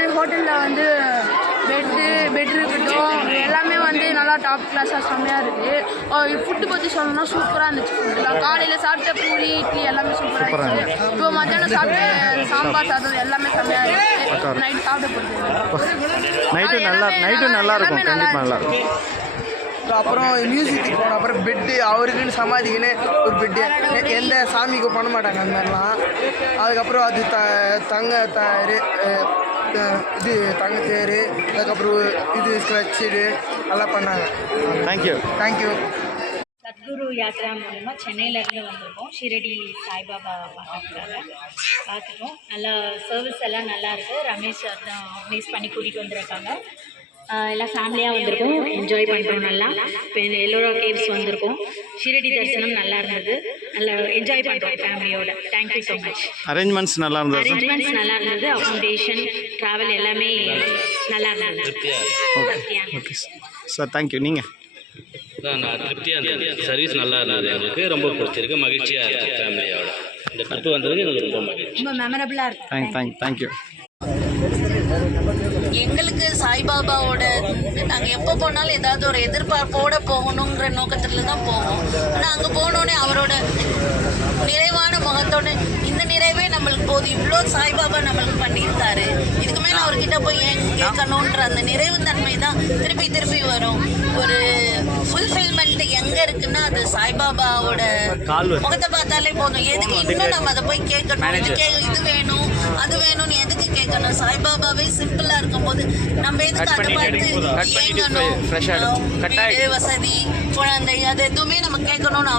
வந்து ஹோட்டலில் வந்து பெட் இருக்கட்டும் எல்லாமே வந்து நல்லா டாப் கிளாஸாக செம்மையாக இருக்குது. ஃபுட்டு பற்றி சொல்லணும்னா சூப்பராக இருந்துச்சு. ஃபுட்டுலாம் காலையில் சாப்பிட்ட பூரி இட்லி எல்லாமே சூப்பராக இருந்துச்சு. இப்போ மத்தியானம் சாப்பிட்ட சாம்பார் சாதம் எல்லாமே செம்மையாக இருக்குது. நைட் சாப்பிட போகிறது நைட்டும் நல்லா இருக்கும். கண்டிப்பாக நல்லா இருக்கும். அப்புறம் மியூசிக்கு போன அப்புறம் பெட்டு அவருக்குன்னு சமாதிக்குன்னு ஒரு பெட்டு எந்த சாமிக்கும் பண்ண மாட்டாங்க அந்த மாதிரிலாம். அதுக்கப்புறம் அது இது தங்க தேர், அதுக்கப்புறம் இது ஸ்க்ரட்சு எல்லாம் பண்ணாங்க. தேங்க்யூ. சத்குரு யாத்ரா மூலமாக சென்னையிலேருந்து வந்திருக்கோம். ஷிரடி சாய்பாபா பார்த்துட்டோம். நல்லா சர்வீஸ் எல்லாம் நல்லாயிருக்கு. ரமேஷ் சார் தான் ஆர்கனைஸ் பண்ணி கூட்டிகிட்டு வந்திருக்காங்க. எல்லாம் ஃபேமிலியாக வந்திருக்கோம். என்ஜாய் பண்ணுறோம். நல்லா இப்போ எல்லோரா கேவ்ஸ் வந்திருக்கோம். ஷிரடி தரிசனம் நல்லா இருந்தது. நல்லா என்ஜாய் பண்ணுறோம் ஃபேமிலியோட. Thank you so much. அரேஞ்ச்மெண்ட்ஸ் நல்லா இருந்தது. அகாமடேஷன் ட்ராவல் எல்லாமே நல்லா இருந்தது. Okay sir, thank you. நீங்கள் நான் திருப்தியாக இருந்தது. சர்வீஸ் நல்லா இருந்தது. எங்களுக்கு ரொம்ப பிடிச்சிருக்கு. மகிழ்ச்சியாக இருக்குது. ஃபேமிலியோட இந்த ட்ரிப்பு வந்ததுக்கு எங்களுக்கு ரொம்ப மகிழ்ச்சி. ரொம்ப மெமரபிளாக இருக்குது. தேங்க்யூ. எங்களுக்கு சாய்பாபாவோட நாங்கள் எப்போ போனாலும் ஏதாவது ஒரு எதிர்பார்ப்போடு போகணுங்கிற நோக்கத்தில் தான் போவோம். ஆனால் அங்கே போனோடனே அவரோட நிறைவான முகத்தோடு இந்த நிறைவே நம்மளுக்கு போதும், இவ்வளோ சாய்பாபா நம்மளுக்கு பண்ணியிருந்தாரு, இதுக்கு மேலே அவர்கிட்ட போய் ஏன் கேட்கணுன்ற அந்த நிறைவு தன்மை தான் திருப்பி திருப்பி வரும். ஒரு ஃபுல்ஃபில்மெண்ட் எங்கே இருக்குன்னா அது சாய்பாபாவோட முகத்தை பார்த்தாலே போதும். எதுக்கு இன்னும் நம்ம அதை போய் கேட்கணும், இது வேணும் அது வேணும்னு எதுக்கு கேட்கணும்? சாய்பாபாவே சிம்பிளா இருக்கும்போது நம்ம எதுக்கு அதை பார்த்து ஏங்கணும்? வீடு வசதி குழந்தை அது எதுவுமே நம்ம கேட்கணும்னு